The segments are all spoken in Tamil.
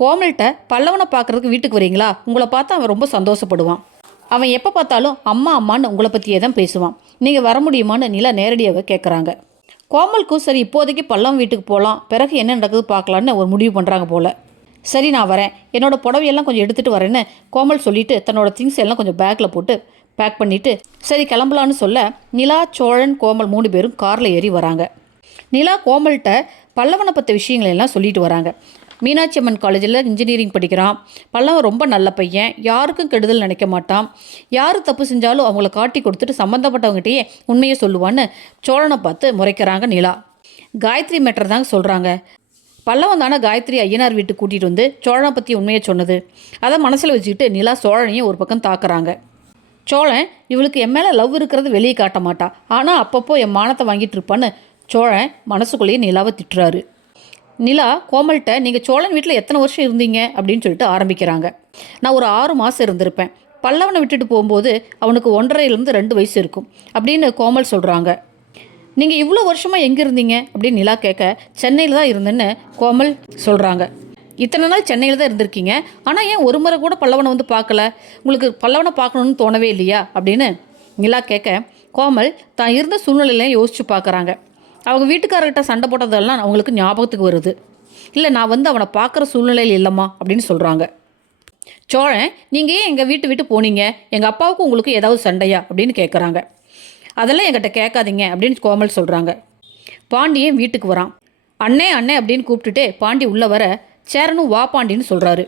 கோமல்கிட்ட பல்லவனை பார்க்குறதுக்கு வீட்டுக்கு வரீங்களா, உங்களை பார்த்து அவன் ரொம்ப சந்தோஷப்படுவான். அவன் எப்போ பார்த்தாலும் அம்மா அம்மான்னு உங்களை பற்றியே தான் பேசுவான். நீங்கள் வர முடியுமான்னு நிலா நேரடியாக கேட்குறாங்க. கோமலுக்கும் சரி இப்போதைக்கு பல்லவன் வீட்டுக்கு போகலாம், பிறகு என்ன நடக்குது பார்க்கலான்னு ஒரு முடிவு பண்ணுறாங்க போல். சரி நான் வரேன், என்னோடய புடவையெல்லாம் கொஞ்சம் எடுத்துகிட்டு வரேன்னு கோமல் சொல்லிவிட்டு தன்னோட திங்ஸ் எல்லாம் கொஞ்சம் பேக்கில் போட்டு பேக் பண்ணிவிட்டு சரி கிளம்பலான்னு சொல்ல நிலா, சோழன், கோமல் 3 பேரும் காரில் ஏறி வராங்க. நிலா கோமல்கிட்ட பல்லவனை பற்ற விஷயங்களெல்லாம் சொல்லிட்டு வராங்க. மீனாட்சி அம்மன் காலேஜில் இன்ஜினியரிங் படிக்கிறான். பல்லவன் ரொம்ப நல்ல பையன், யாருக்கும் கெடுதல் நினைக்க மாட்டான். யார் தப்பு செஞ்சாலும் அவங்கள காட்டி கொடுத்துட்டு சம்மந்தப்பட்டவங்ககிட்டயே உண்மையை சொல்லுவான்னு சோழனை பார்த்து முறைக்கிறாங்க நிலா. காயத்ரி மேட்டர் தாங்க சொல்கிறாங்க. பல்லவன் தானே காயத்ரி ஐயனார் வீட்டுக்கு கூட்டிகிட்டு வந்து சோழனை பற்றி உண்மையை சொன்னது. அதை மனசில் வச்சுக்கிட்டு நிலா சோழனையும் ஒரு பக்கம் தாக்குறாங்க. சோழன் இவளுக்கு என் மேலே லவ் இருக்கிறது வெளியே காட்ட மாட்டா, ஆனால் அப்பப்போ என் மானத்தை வாங்கிட்டு இருப்பான்னு சோழன் மனசுக்குள்ளேயே நிலாவை திட்டுறாரு. நிலா கோமல்கிட்ட நீங்கள் சோழன் வீட்டில் எத்தனை வருஷம் இருந்தீங்க அப்படின்னு சொல்லிட்டு ஆரம்பிக்கிறாங்க. நான் ஒரு 6 மாதம் இருந்திருப்பேன். பல்லவனை விட்டுட்டு போகும்போது அவனுக்கு 1.5 to 2 வயசு இருக்கும் அப்படின்னு கோமல் சொல்கிறாங்க. நீங்கள் இவ்வளோ வருஷமாக எங்கே இருந்தீங்க அப்படின்னு நிலா கேட்க சென்னையில் தான் இருந்தேன்னு கோமல் சொல்கிறாங்க. இத்தனை நாள் சென்னையில் தான் இருந்திருக்கீங்க, ஆனால் ஏன் ஒரு முறை கூட பல்லவனை வந்து பார்க்கல, உங்களுக்கு பல்லவனை பார்க்கணுன்னு தோணவே இல்லையா அப்படின்னு நிலா கேட்க கோமல் தான் இருந்த சூழ்நிலையிலையும் யோசித்து பார்க்குறாங்க. அவங்க வீட்டுக்காரர்கிட்ட சண்டை போட்டதெல்லாம் அவங்களுக்கு ஞாபகத்துக்கு வருது. இல்லை நான் வந்து அவனை பார்க்குற சூழ்நிலையில் இல்லைம்மா அப்படின்னு சொல்கிறாங்க. சோழன் நீங்கள் ஏன் எங்கள் விட்டு போனீங்க, எங்கள் அப்பாவுக்கு உங்களுக்கு ஏதாவது சண்டையா அப்படின்னு கேட்குறாங்க. அதெல்லாம் என்கிட்ட கேட்காதீங்க அப்படின்னு கோமல் சொல்கிறாங்க. பாண்டியன் வீட்டுக்கு வரான். அண்ணே அண்ணே அப்படின்னு கூப்பிட்டுட்டு பாண்டி உள்ளே வர சேரனும் வா பாண்டின்னு சொல்கிறாரு.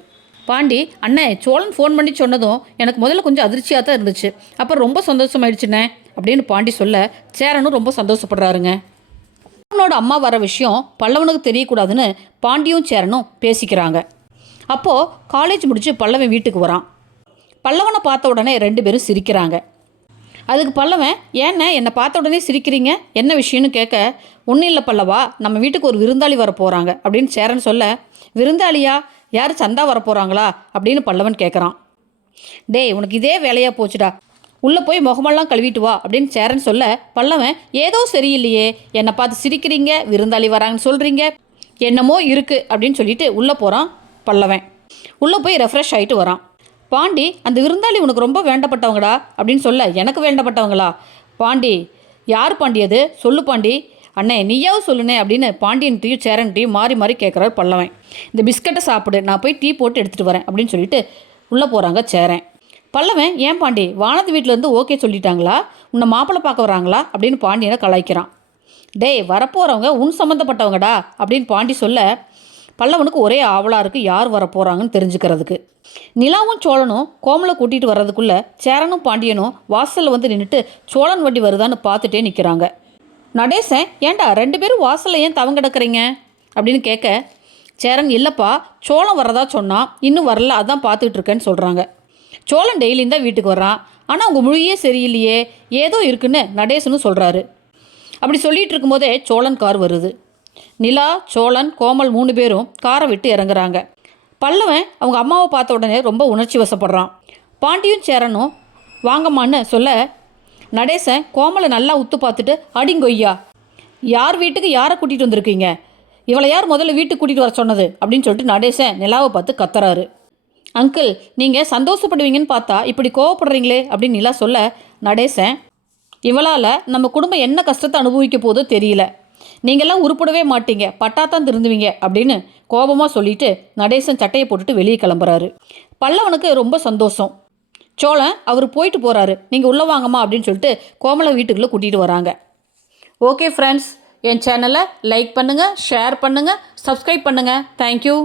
பாண்டி அண்ணே சோழன் ஃபோன் பண்ணி சொன்னதும் எனக்கு முதல்ல கொஞ்சம் அதிர்ச்சியாக தான் இருந்துச்சு, அப்புறம் ரொம்ப சந்தோஷமாயிடுச்சுண்ணே அப்படின்னு பாண்டி சொல்ல சேரனும் ரொம்ப சந்தோஷப்படுறாருங்க. பல்லவனோட அம்மா வர விஷயம் பல்லவனுக்கு தெரியக்கூடாதுன்னு பாண்டியும் சேரனும் பேசிக்கிறாங்க. அப்போது காலேஜ் முடித்து பல்லவன் வீட்டுக்கு வரான். பல்லவனை பார்த்த உடனே 2 பேரும் சிரிக்கிறாங்க. அதுக்கு பல்லவன் ஏண்ணே என்னை பார்த்த உடனே சிரிக்கிறீங்க, என்ன விஷயம்னு கேட்க ஒன்றும் இல்லை பல்லவா, நம்ம வீட்டுக்கு ஒரு விருந்தாளி வர போகிறாங்க அப்படின்னு சேரன் சொல்ல விருந்தாளியா, யார் சந்தா வர போகிறாங்களா அப்படின்னு பல்லவன் கேட்குறான். டேய் உனக்கு இதே வேலையாக போச்சுடா, உள்ளே போய் முகமெல்லாம் கழுவிட்டு வா அப்படின்னு சேரன் சொல்ல பல்லவன் ஏதோ சரியில்லையே, என்னை பார்த்து சிரிக்கிறீங்க, விருந்தாளி வராங்கன்னு சொல்கிறீங்க, என்னமோ இருக்குது அப்படின்னு சொல்லிட்டு உள்ளே போகிறான் பல்லவன். உள்ளே போய் ரெஃப்ரெஷ் ஆகிட்டு வரான். பாண்டி அந்த விருந்தாளி உனக்கு ரொம்ப வேண்டப்பட்டவங்கடா அப்படின்னு சொல்ல எனக்கு வேண்டப்பட்டவங்களா, பாண்டி யார் பாண்டி அது சொல்லு பாண்டி, அண்ணே நீயாவது சொல்லுனே அப்படின்னு பாண்டியன்ட்டையும் சேரன்ட்டையும் மாறி மாறி கேட்குறாரு பல்லவன். இந்த பிஸ்கட்டை சாப்பிடு, நான் போய் டீ போட்டு எடுத்துகிட்டு வரேன் அப்படின்னு சொல்லிட்டு உள்ளே போகிறாங்க சேரன். பல்லவன் ஏன் பாண்டி வானத்து வீட்டிலேருந்து ஓகே சொல்லிட்டாங்களா, உன்னை மாப்பிள்ளை பார்க்க வராங்களா அப்படின்னு பாண்டியனை கலாய்க்கிறான். டேய் வரப்போகிறவங்க உன் சம்மந்தப்பட்டவங்கடா அப்படின்னு பாண்டி சொல்ல பல்லவனுக்கு ஒரே ஆவலாக இருக்குது யார் வரப்போகிறாங்கன்னு தெரிஞ்சுக்கிறதுக்கு. நிலாவும் சோழனும் கோமலை கூட்டிகிட்டு வர்றதுக்குள்ளே சேரனும் பாண்டியனும் வாசலில் வந்து நின்றுட்டு சோழன் வண்டி வருதான்னு பார்த்துட்டே நிற்கிறாங்க. நடேசன் ஏன்டா 2 பேரும் வாசலில் ஏன் தவங்க கிடக்குறீங்க அப்படின்னு கேட்க சேரன் இல்லைப்பா சோழன் வரதா சொன்னான், இன்னும் வரல, அதான் பார்த்துக்கிட்டு இருக்கேன்னு சொல்கிறாங்க. சோழன் டெய்லியும் தான் வீட்டுக்கு வர்றான், ஆனால் உங்கள் மொழியே சரியில்லையே, ஏதோ இருக்குன்னு நடேசனும் சொல்கிறாரு. அப்படி சொல்லிகிட்டு இருக்கும்போதே சோழன் கார் வருது. நிலா, சோழன், கோமல் 3 பேரும் காரை விட்டு இறங்குறாங்க. பல்லவன் அவங்க அம்மாவை பார்த்த உடனே ரொம்ப உணர்ச்சி வசப்படுறான். பாண்டியும் சேரனும் வாங்கம்மான்னு சொல்ல நடேசன் கோமலை நல்லா உத்து பார்த்துட்டு அடிங்கொய்யா, யார் வீட்டுக்கு யாரை கூட்டிகிட்டு வந்திருக்கீங்க, இவளை யார் முதல்ல வீட்டுக்கு கூட்டிகிட்டு வர சொன்னது அப்படின்னு சொல்லிட்டு நடேசன் நிலாவை பார்த்து கத்துறாரு. அங்கிள் நீங்கள் சந்தோஷப்படுவீங்கன்னு பார்த்தா இப்படி கோவப்படுறீங்களே அப்படின்னு நிலா சொல்ல நடேசன் இவளால் நம்ம குடும்பம் என்ன கஷ்டத்தை அனுபவிக்க போதோ தெரியல, நீங்கள்லாம் உருப்படவே மாட்டீங்க, பட்டாத்தான் திருந்துவீங்க அப்படின்னு கோபமாக சொல்லிட்டு நடேசன் சட்டையை போட்டுட்டு வெளியே கிளம்புறாரு. பல்லவனுக்கு ரொம்ப சந்தோஷம். சோழன் அவர் போயிட்டு போகிறாரு, நீங்கள் உள்ளே வாங்கம்மா அப்படின்னு சொல்லிட்டு கோமலை வீட்டுக்குள்ளே கூட்டிகிட்டு வராங்க. ஓகே ஃப்ரெண்ட்ஸ், என் சேனலை லைக் பண்ணுங்கள், ஷேர் பண்ணுங்கள், சப்ஸ்கிரைப் பண்ணுங்கள். தேங்க்யூ.